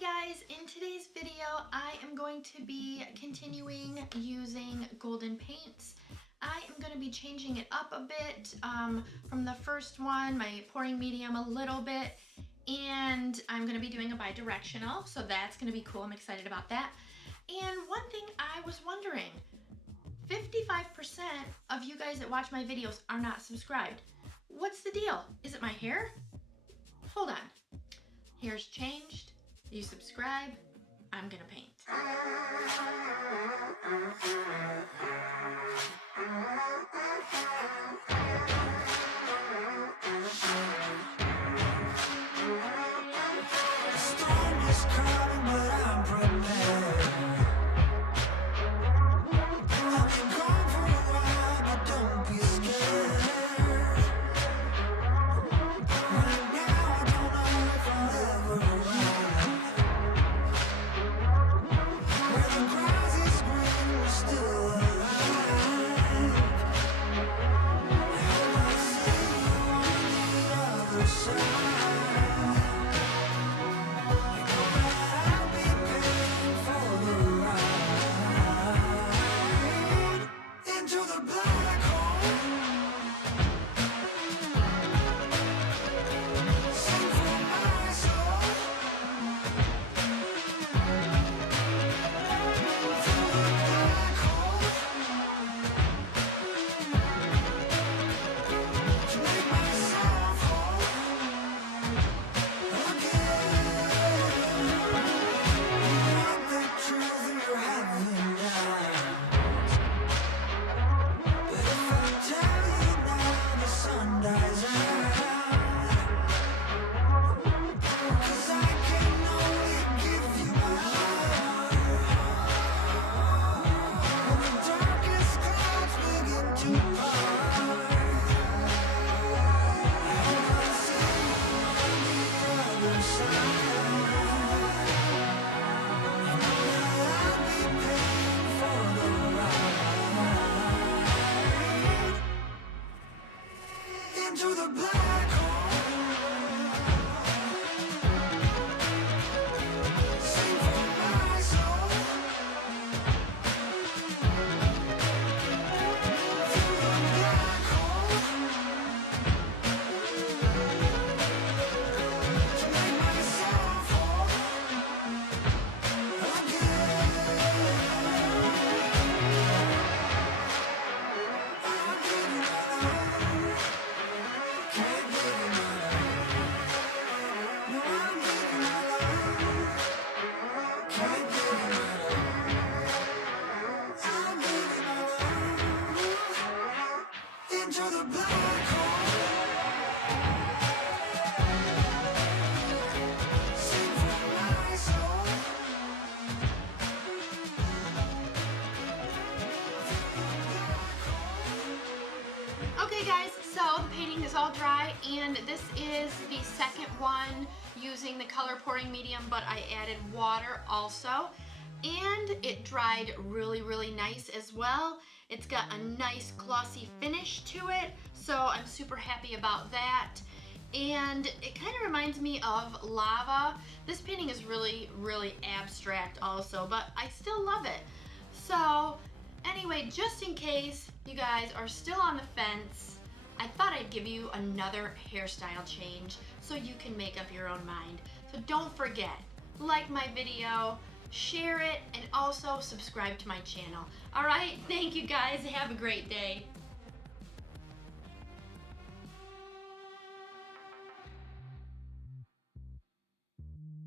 Guys, in today's video I am going to be continuing using golden paints. I am going to be changing it up a bit from the first one, my pouring medium a little bit, and I'm going to be doing a Bi Directional, so that's going to be cool. I'm excited about that. And one thing I was wondering, 55% of you guys that watch my videos are not subscribed. What's the deal? Is it my hair? Hold on. Hair's changed. You subscribe, I'm gonna paint. The storm is coming, but I'm prepared. I've been gone for a while, but don't be scared. Right now, I don't know if I'll ever arrive. Where the grass is green, we're still alive. I hope I see you on the other side. Okay guys, so the painting is all dry, and this is the second one using the color pouring medium, but I added water also, and it dried really nice as well. It's got a nice glossy finish to it, so I'm super happy about that. And it kind of reminds me of lava. This painting is really abstract also, but I still love it. So anyway, just in case you guys are still on the fence, I thought I'd give you another hairstyle change so you can make up your own mind. So don't forget, like my video, share it, and also subscribe to my channel. All right, thank you guys. Have a great day.